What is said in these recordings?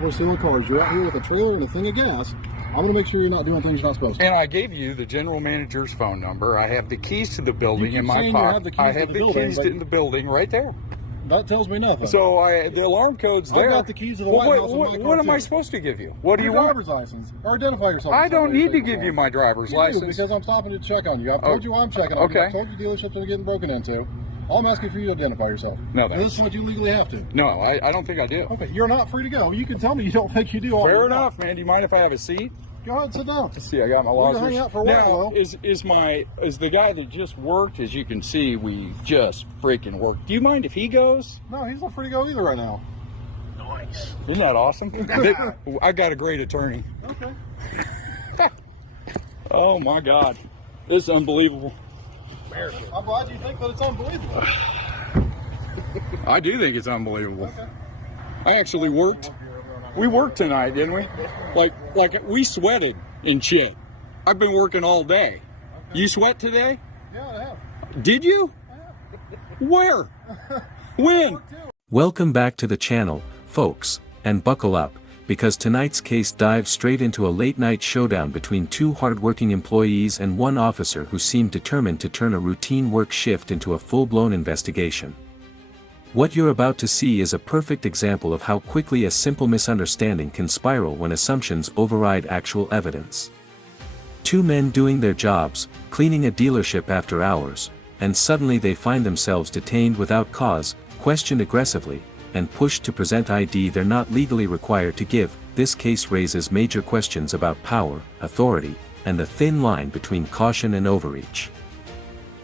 We're stealing cars. You're out here with a trailer and a thing of gas. I'm going to make sure you're not doing things you're not supposed to. And I gave you the general manager's phone number. I have the keys to the building in my pocket. I have the keys in the building right there. That tells me nothing. So the alarm code's there. I got the keys to the White House in my car. What am I supposed to give you? What do you want? Your driver's license. Or identify yourself. I don't need to give you my driver's license. Because I'm stopping to check on you. I've told you why I'm checking on you. I've told you dealerships are getting broken into. All I'm asking for you to identify yourself. No, this is what you legally have to. No, I don't think I do. Okay, you're not free to go. You can tell me you don't think you do. Fair enough, man. Do you mind if I have a seat? Go ahead, sit down. Let's see, I got my license. Hang out for a while. Now, is the guy that just worked? As you can see, we just freaking worked. Do you mind if he goes? No, he's not free to go either right now. Nice. Isn't that awesome? I got a great attorney. Okay. Oh my God, this is unbelievable. I'm glad you think that it's unbelievable. I do think it's unbelievable. Okay. I actually worked. We worked tonight, didn't we? Like we sweated and shit. I've been working all day. Okay. You sweat today? Yeah, I have. Did you? I have. Where? When? Welcome back to the channel, folks, and buckle up, because tonight's case dives straight into a late-night showdown between two hard-working employees and one officer who seemed determined to turn a routine work shift into a full-blown investigation. What you're about to see is a perfect example of how quickly a simple misunderstanding can spiral when assumptions override actual evidence. Two men doing their jobs, cleaning a dealership after hours, and suddenly they find themselves detained without cause, questioned aggressively, and pushed to present ID they're not legally required to give. This case raises major questions about power, authority, and the thin line between caution and overreach.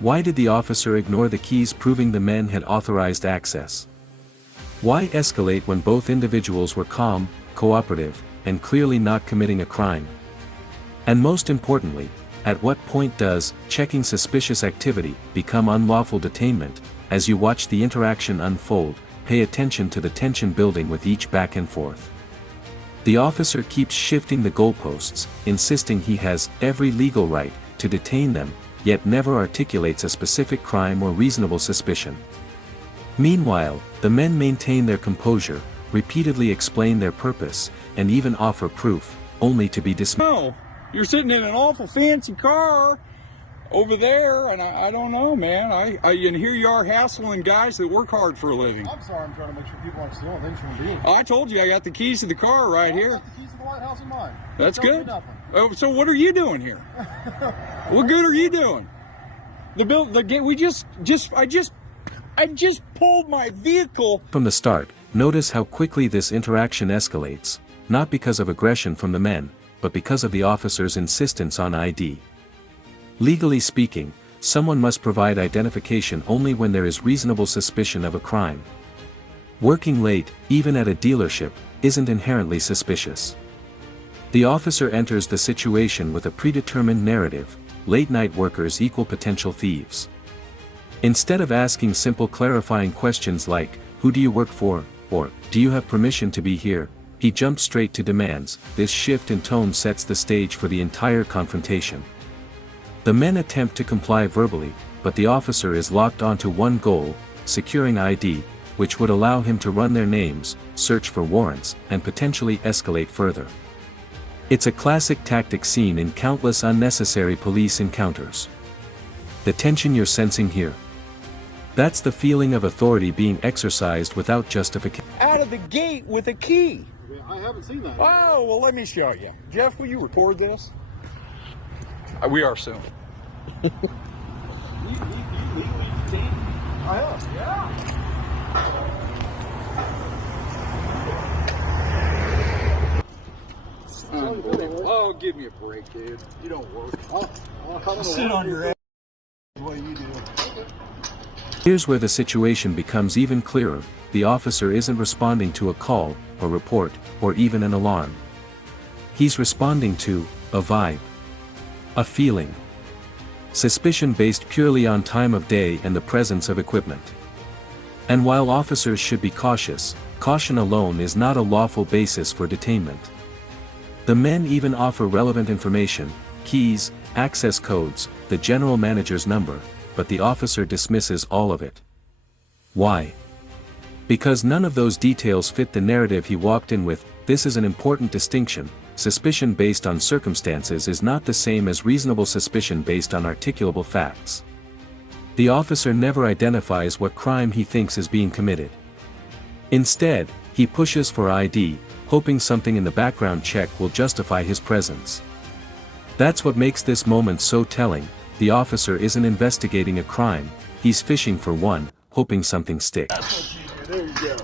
Why did the officer ignore the keys proving the men had authorized access? Why escalate when both individuals were calm, cooperative, and clearly not committing a crime? And most importantly, at what point does checking suspicious activity become unlawful detainment? As you watch the interaction unfold, pay attention to the tension building with each back and forth. The officer keeps shifting the goalposts, insisting he has every legal right to detain them, yet never articulates a specific crime or reasonable suspicion. Meanwhile, the men maintain their composure, repeatedly explain their purpose, and even offer proof, only to be dismissed. No, you're sitting in an awful fancy car over there, and I don't know, man. And here you are hassling guys that work hard for a living. I'm sorry, I'm trying to make sure people aren't stealing things from the I told you I got the keys to the car right here. I got the keys to the White House in mine. That's good. Oh, so what are you doing here? What good are you doing? I just pulled my vehicle. From the start, notice how quickly this interaction escalates, not because of aggression from the men, but because of the officer's insistence on ID. Legally speaking, someone must provide identification only when there is reasonable suspicion of a crime. Working late, even at a dealership, isn't inherently suspicious. The officer enters the situation with a predetermined narrative: late-night workers equal potential thieves. Instead of asking simple clarifying questions like, "Who do you work for?" or "Do you have permission to be here?" he jumps straight to demands. This shift in tone sets the stage for the entire confrontation. The men attempt to comply verbally, but the officer is locked onto one goal: securing ID, which would allow him to run their names, search for warrants, and potentially escalate further. It's a classic tactic seen in countless unnecessary police encounters. The tension you're sensing here, that's the feeling of authority being exercised without justification. Out of the gate with a key. I haven't seen that. Oh, well, let me show you. Jeff, will you record this? We are soon. I have. Yeah. Oh, give me a break, dude. You don't work. I'll sit on your ass. What you do. Here's where the situation becomes even clearer: the officer isn't responding to a call, a report, or even an alarm. He's responding to a vibe, a feeling. Suspicion based purely on time of day and the presence of equipment. And while officers should be cautious, caution alone is not a lawful basis for detainment. The men even offer relevant information: keys, access codes, the general manager's number, but the officer dismisses all of it. Why? Because none of those details fit the narrative he walked in with. this is an important distinction. Suspicion based on circumstances is not the same as reasonable suspicion based on articulable facts. The officer never identifies what crime he thinks is being committed. Instead, he pushes for ID, hoping something in the background check will justify his presence. That's what makes this moment so telling. The officer isn't investigating a crime, he's fishing for one, hoping something sticks. There you go.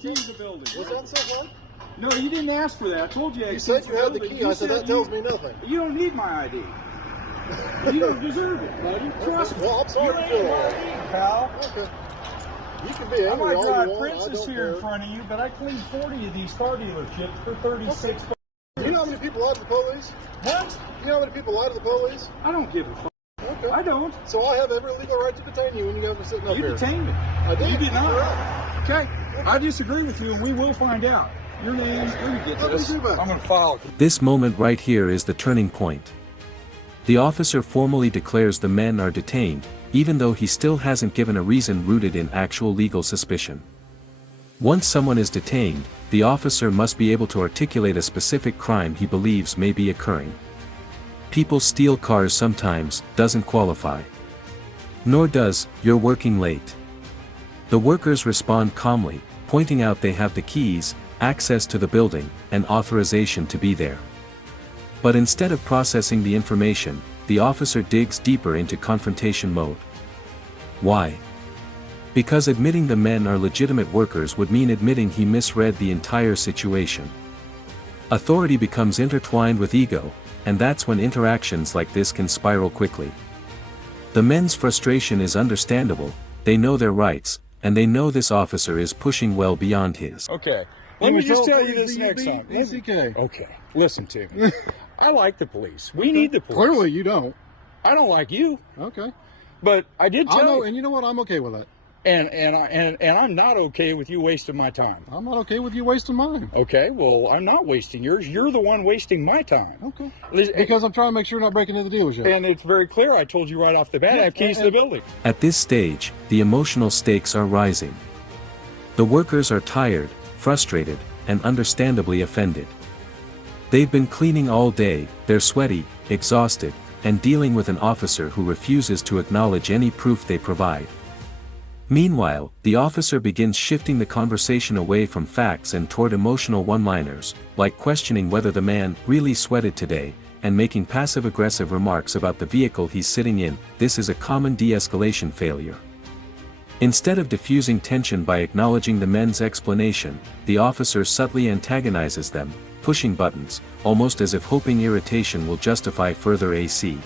Keys the building. What's that say, Mike? No, you didn't ask for that. I told you. You said you had the key. I said that tells me nothing. You don't need my ID. You don't deserve it, buddy. Trust me. Well, I'm sorry You to ain't feel my that. ID, pal. Okay. You can be I angry might all drive you want. Princess I don't here in care. front of you, but I cleaned 40 of these car dealerships for 36 bucks. You know how many people lie to the police? What? You know how many people lie to the police? I don't give a fuck. Okay. I don't. So I have every legal right to detain you when you guys are sitting up You here. detained me. I did. You did not. Correct. Okay. I disagree with you, and we will find out. Your name. Let me get Let me this. see that. I'm going to file. This moment right here is the turning point. The officer formally declares the men are detained, even though he still hasn't given a reason rooted in actual legal suspicion. Once someone is detained, the officer must be able to articulate a specific crime he believes may be occurring. People steal cars sometimes, doesn't qualify. Nor does, "You're working late." The workers respond calmly, pointing out they have the keys, access to the building, and authorization to be there. But instead of processing the information, the officer digs deeper into confrontation mode. Why? Because admitting the men are legitimate workers would mean admitting he misread the entire situation. Authority becomes intertwined with ego, and that's when interactions like this can spiral quickly. The men's frustration is understandable, they know their rights, and they know this officer is pushing well beyond his. Okay. Let me just tell you this next time. BCK. Okay. Listen to me. I like the police. We need the police. Clearly you don't. I don't like you, Okay. but I did tell I know, you. and you know what? I'm okay with that. And I'm not okay with you wasting my time. I'm not okay with you wasting mine. Okay, well, I'm not wasting yours. You're the one wasting my time. Okay. Listen, Because I'm trying to make sure you're not breaking into the dealership. and it's very clear. I told you right off the bat. I have keys to the building. At this stage, the emotional stakes are rising. The workers are tired, frustrated, and understandably offended. They've been cleaning all day, they're sweaty, exhausted, and dealing with an officer who refuses to acknowledge any proof they provide. Meanwhile, the officer begins shifting the conversation away from facts and toward emotional one-liners, like questioning whether the man really sweated today, and making passive-aggressive remarks about the vehicle he's sitting in. This is a common de-escalation failure. Instead of diffusing tension by acknowledging the men's explanation, the officer subtly antagonizes them, pushing buttons, almost as if hoping irritation will justify further AC.